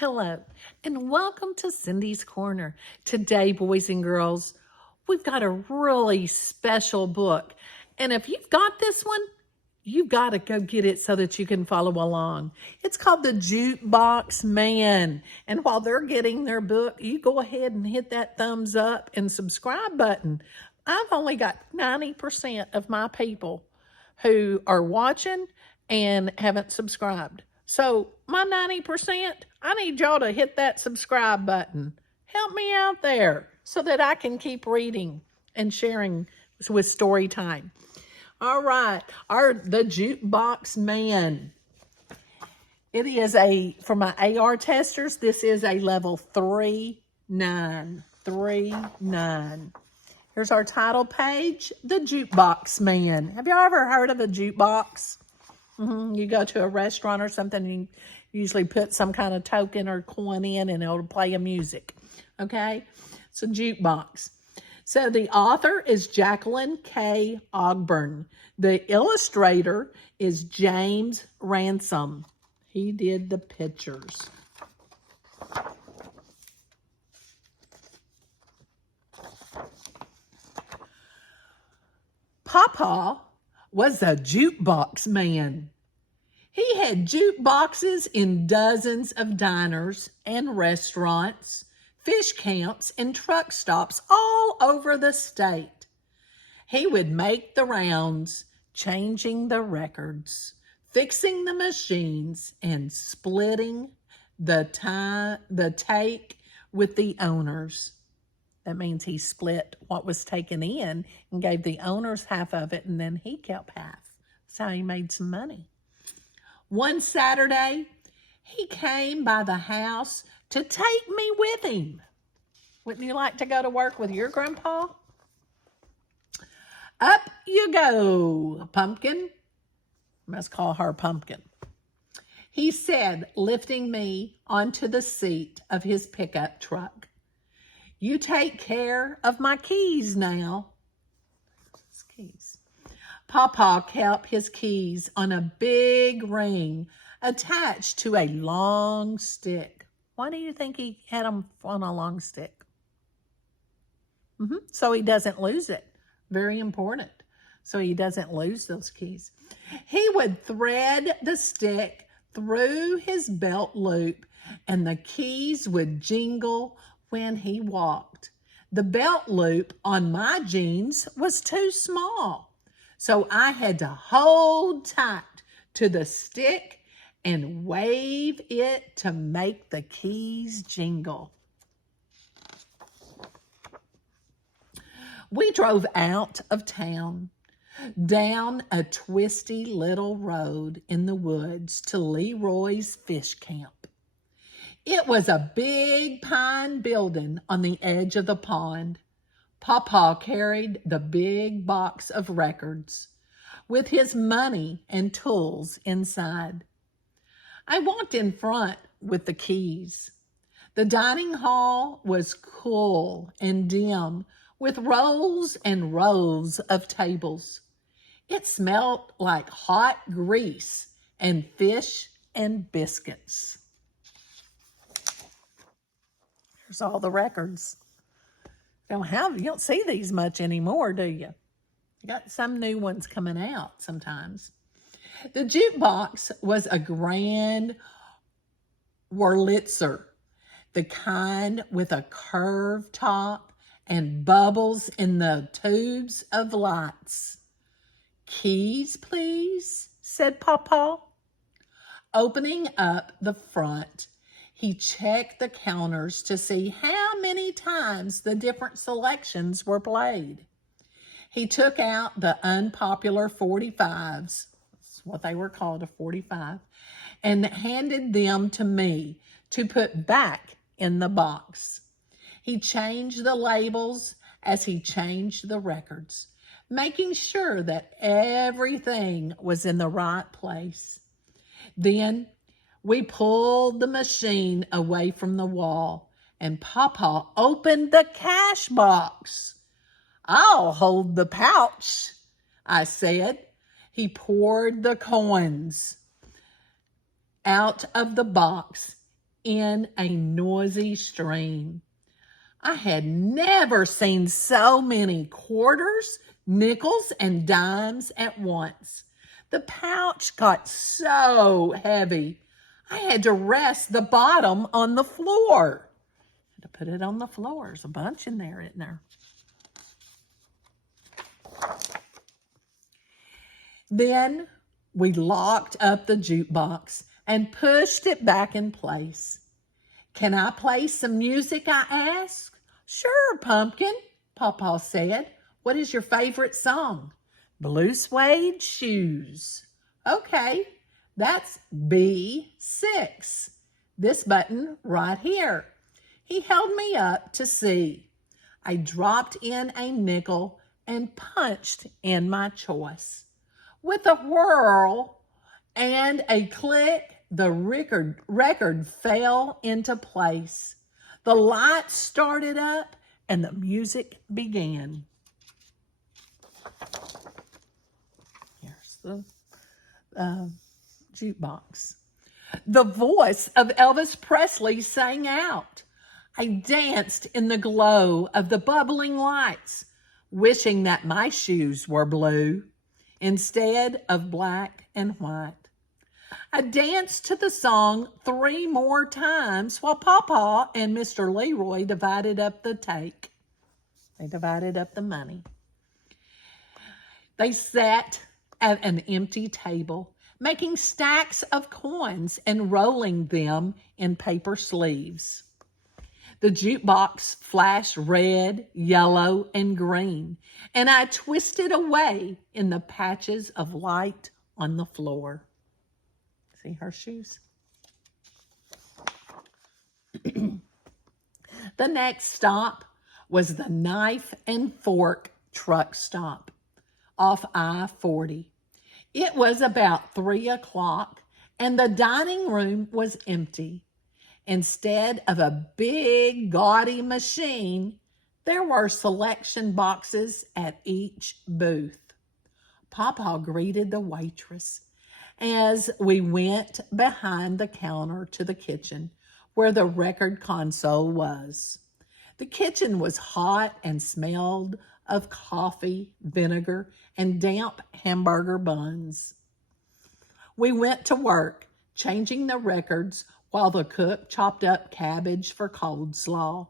Hello, and welcome to Cindy's Corner. Today, boys and girls, we've got a really special book. And if you've got this one, you've got to go get it so that you can follow along. It's called The Jukebox Man. And while they're getting their book, you go ahead and hit that thumbs up and subscribe button. I've only got 90% of my people who are watching and haven't subscribed. So my 90%, I need y'all to hit that subscribe button. Help me out there so that I can keep reading and sharing with Storytime. All right, the Jukebox Man. It is for my AR testers, this is a level 3-9. 3-9. Here's our title page, The Jukebox Man. Have y'all ever heard of a jukebox? You go to a restaurant or something, and you usually put some kind of token or coin in, and it'll play a music. Okay? It's a jukebox. So the author is Jacqueline K. Ogburn. The illustrator is James Ransom. He did the pictures. Papa was a jukebox man. He had jukeboxes in dozens of diners and restaurants, fish camps, and truck stops all over the state. He would make the rounds, changing the records, fixing the machines, and splitting the take with the owners. That means he split what was taken in and gave the owners half of it, and then he kept half. That's how he made some money. One Saturday, he came by the house to take me with him. Wouldn't you like to go to work with your grandpa? Up you go, Pumpkin. Must call her Pumpkin. He said, lifting me onto the seat of his pickup truck. You take care of my keys now. His keys. Papa kept his keys on a big ring attached to a long stick. Why do you think he had them on a long stick? So he doesn't lose it. Very important. So he doesn't lose those keys. He would thread the stick through his belt loop, and the keys would jingle when he walked. The belt loop on my jeans was too small, so I had to hold tight to the stick and wave it to make the keys jingle. We drove out of town, down a twisty little road in the woods to Leroy's fish camp. It was a big pine building on the edge of the pond. Papa carried the big box of records with his money and tools inside. I walked in front with the keys. The dining hall was cool and dim with rows and rows of tables. It smelled like hot grease and fish and biscuits. Here's all the records. You don't see these much anymore, do you? You got some new ones coming out sometimes. The jukebox was a grand Wurlitzer, the kind with a curved top and bubbles in the tubes of lights. Keys, please, said Papa. Opening up the front, he checked the counters to see how many times the different selections were played. He took out the unpopular 45s, that's what they were called, a 45, and handed them to me to put back in the box. He changed the labels as he changed the records, making sure that everything was in the right place. Then we pulled the machine away from the wall, and Papa opened the cash box. I'll hold the pouch, I said. He poured the coins out of the box in a noisy stream. I had never seen so many quarters, nickels, and dimes at once. The pouch got so heavy, I had to rest the bottom on the floor. I had to put it on the floor. There's a bunch in there, isn't there? Then we locked up the jukebox and pushed it back in place. "Can I play some music?" I asked. "Sure, Pumpkin," Pawpaw said. "What is your favorite song?" "Blue Suede Shoes." "Okay, that's B6. This button right here." He held me up to see. I dropped in a nickel and punched in my choice. With a whirl and a click, the record fell into place. The lights started up and the music began. Here's the jukebox. The voice of Elvis Presley sang out. I danced in the glow of the bubbling lights, wishing that my shoes were blue instead of black and white. I danced to the song 3 more times while Pawpaw and Mr. Leroy divided up the take. They divided up the money. They sat at an empty table, making stacks of coins and rolling them in paper sleeves. The jukebox flashed red, yellow, and green, and I twisted away in the patches of light on the floor. See her shoes? The next stop was the Knife and Fork truck stop off I-40. It was about 3 o'clock, and the dining room was empty. Instead of a big, gaudy machine, there were selection boxes at each booth. Pawpaw greeted the waitress as we went behind the counter to the kitchen where the record console was. The kitchen was hot and smelled of coffee, vinegar, and damp hamburger buns. We went to work, changing the records while the cook chopped up cabbage for coleslaw.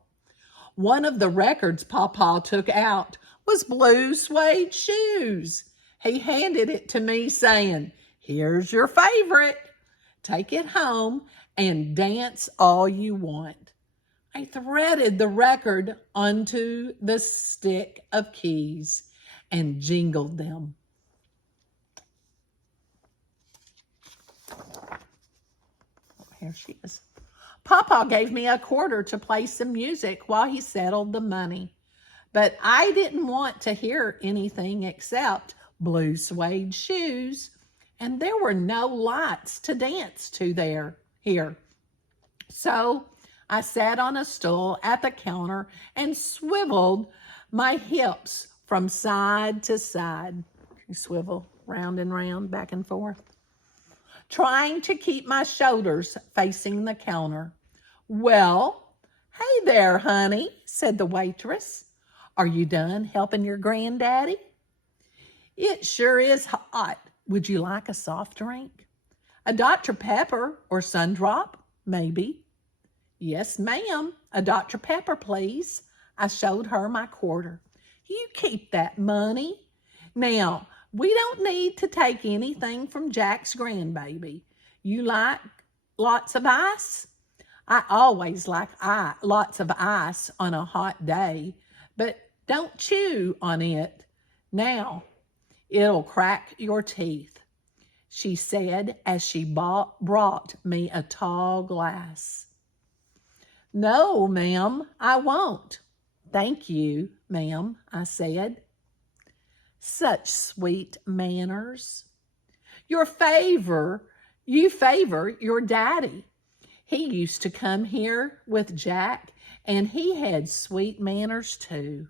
One of the records Pawpaw took out was Blue Suede Shoes. He handed it to me saying, "Here's your favorite. Take it home and dance all you want." I threaded the record onto the stick of keys and jingled them. Here she is. Pawpaw gave me a quarter to play some music while he settled the money. But I didn't want to hear anything except Blue Suede Shoes, and there were no lights to dance to here. So I sat on a stool at the counter and swiveled my hips from side to side. You swivel round and round, back and forth, trying to keep my shoulders facing the counter. "Well, hey there, honey," said the waitress. "Are you done helping your granddaddy?" "It sure is hot. Would you like a soft drink?" "A Dr. Pepper or Sundrop, maybe." "Yes, ma'am. A Dr. Pepper, please." I showed her my quarter. "You keep that money. Now, we don't need to take anything from Jack's grandbaby. You like lots of ice?" I always like lots of ice on a hot day, but don't chew on it. Now, it'll crack your teeth, she said as she brought me a tall glass. "No, ma'am, I won't." "Thank you, ma'am," I said. Such sweet manners. You favor your daddy. He used to come here with Jack, and he had sweet manners too.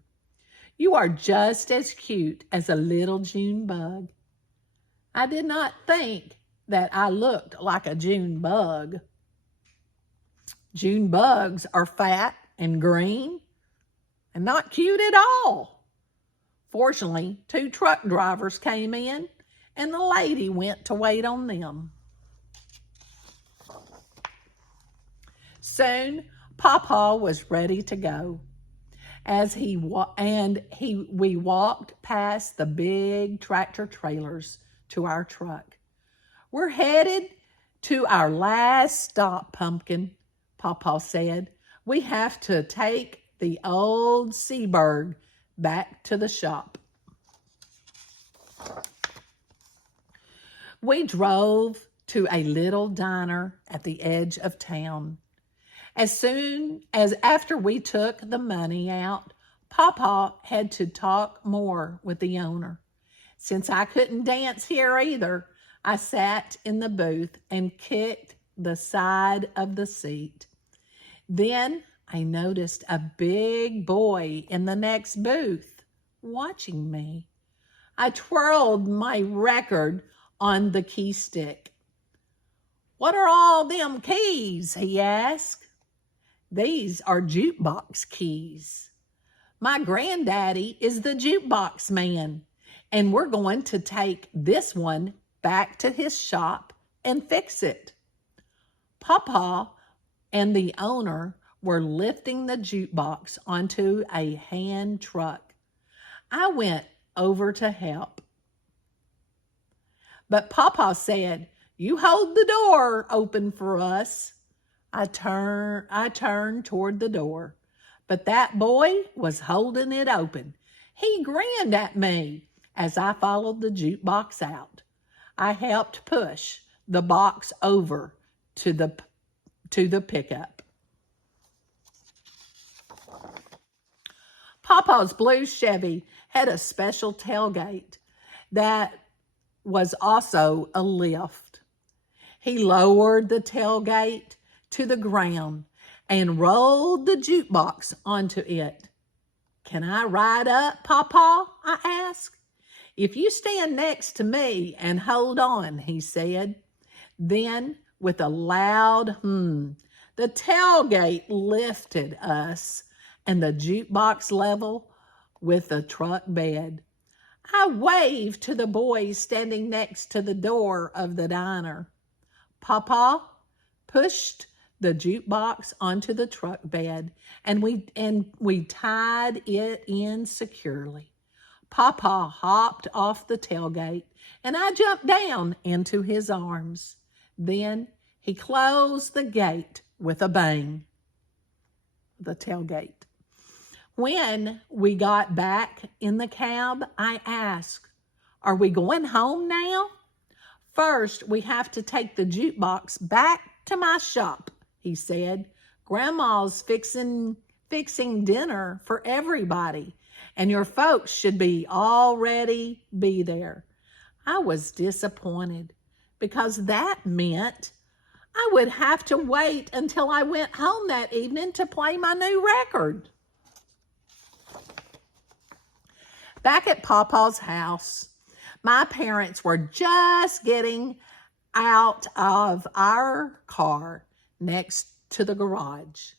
You are just as cute as a little June bug. I did not think that I looked like a June bug. June bugs are fat and green and not cute at all. Fortunately, 2 truck drivers came in and the lady went to wait on them. Soon, Papa was ready to go. We walked past the big tractor trailers to our truck. We're headed to our last stop, Pumpkin, Papa said. We have to take the old Seaberg back to the shop. We drove to a little diner at the edge of town. As soon as after we took the money out, Papa had to talk more with the owner. Since I couldn't dance here either, I sat in the booth and kicked the side of the seat. Then I noticed a big boy in the next booth watching me. I twirled my record on the key stick. "What are all them keys?" he asked. "These are jukebox keys. My granddaddy is the jukebox man, and we're going to take this one back to his shop and fix it." Papa and the owner were lifting the jukebox onto a hand truck. I went over to help. But Papa said, "You hold the door open for us." I turned toward the door, but that boy was holding it open. He grinned at me as I followed the jukebox out. I helped push the box over to the pickup. Papa's blue Chevy had a special tailgate that was also a lift. He lowered the tailgate to the ground and rolled the jukebox onto it. "Can I ride up, Papa?" I asked. "If you stand next to me and hold on," he said. Then, with a loud the tailgate lifted us and the jukebox level with the truck bed. I waved to the boys standing next to the door of the diner. Papa pushed the jukebox onto the truck bed, and we tied it in securely. Papa hopped off the tailgate, and I jumped down into his arms. Then he closed the gate with a bang, the tailgate. When we got back in the cab, I asked, "Are we going home now?" "First, we have to take the jukebox back to my shop," he said. "Grandma's fixing dinner for everybody, and your folks should already be there." I was disappointed because that meant I would have to wait until I went home that evening to play my new record. Back at Papa's house, my parents were just getting out of our car next to the garage.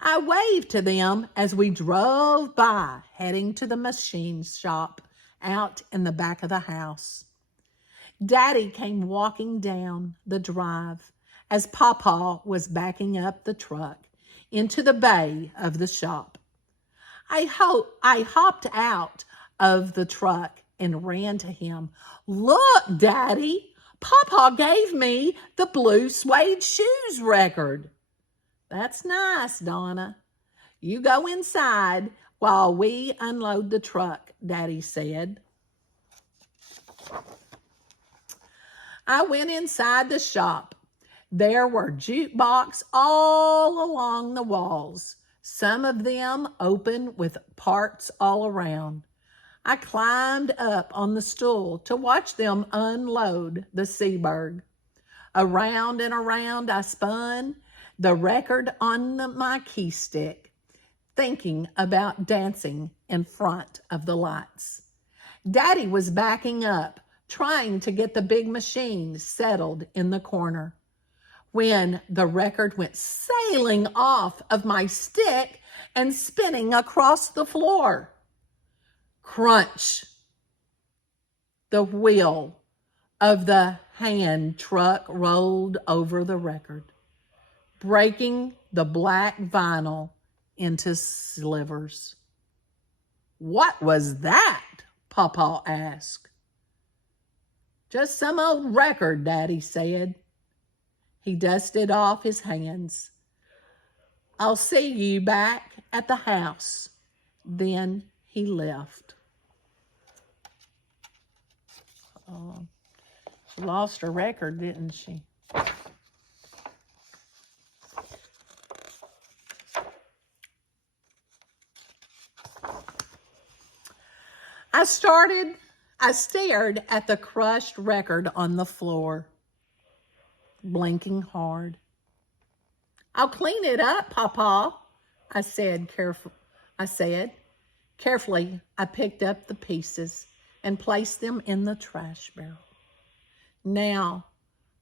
I waved to them as we drove by, heading to the machine shop out in the back of the house. Daddy came walking down the drive as Papa was backing up the truck into the bay of the shop. I hopped out of the truck and ran to him. "Look, Daddy, Papa gave me the blue suede shoes record." "That's nice, Donna. You go inside while we unload the truck," Daddy said. I went inside the shop. There were jukebox all along the walls, some of them open with parts all around. I climbed up on the stool to watch them unload the Seaberg. Around and around I spun the record on my key stick, thinking about dancing in front of the lights. Daddy was backing up, trying to get the big machine settled in the corner. when the record went sailing off of my stick and spinning across the floor. Crunch! The wheel of the hand truck rolled over the record, breaking the black vinyl into slivers. "What was that?" Pawpaw asked. "Just some old record," Daddy said. He dusted off his hands. "I'll see you back at the house." Then he left. Oh, she lost her record, didn't she? I stared at the crushed record on the floor, blinking hard. "I'll clean it up, Pawpaw," I said. Carefully, I picked up the pieces and placed them in the trash barrel. Now,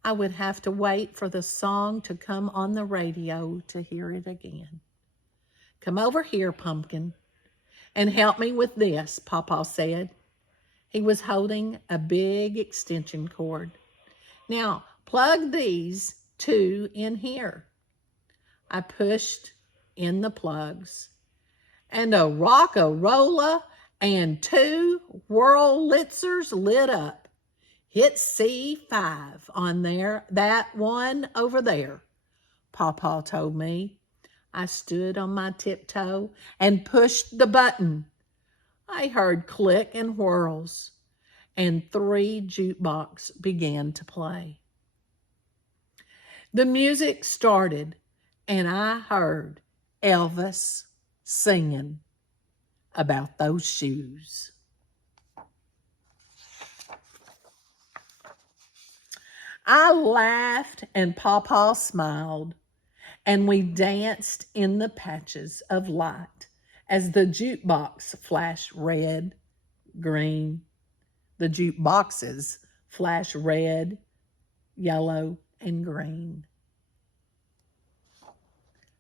I would have to wait for the song to come on the radio to hear it again. "Come over here, Pumpkin, and help me with this," Pawpaw said. He was holding a big extension cord. "Now, plug these two in here." I pushed in the plugs, and a rock-a-rolla and two Wurlitzers lit up. "Hit C5 on there, that one over there," Pawpaw told me. I stood on my tiptoe and pushed the button. I heard click and whirls, and 3 jukebox began to play. The music started, and I heard Elvis singing about those shoes. I laughed, and Pawpaw smiled, and we danced in the patches of light as the jukebox flashed red, green. The jukeboxes flashed red, yellow, and green.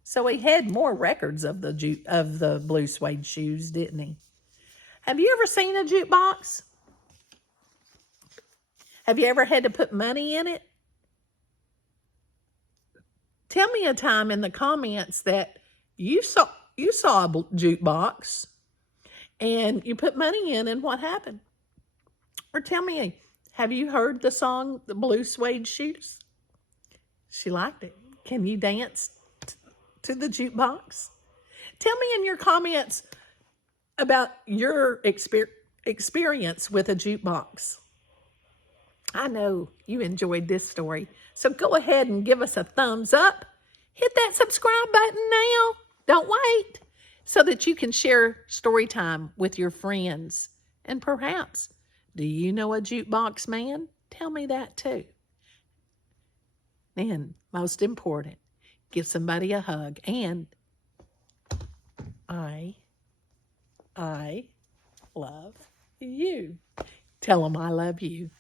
So he had more records of the blue suede shoes, didn't he? Have you ever seen a jukebox? Have you ever had to put money in it? Tell me a time in the comments that you saw a jukebox and you put money in, and what happened? Or tell me, have you heard the song, The Blue Suede Shoes? She liked it. Can you dance to the jukebox? Tell me in your comments about your experience with a jukebox. I know you enjoyed this story, so go ahead and give us a thumbs up. Hit that subscribe button now. Don't wait, so that you can share story time with your friends. And perhaps, do you know a jukebox man? Tell me that too. And most important, give somebody a hug. And I love you. Tell them I love you.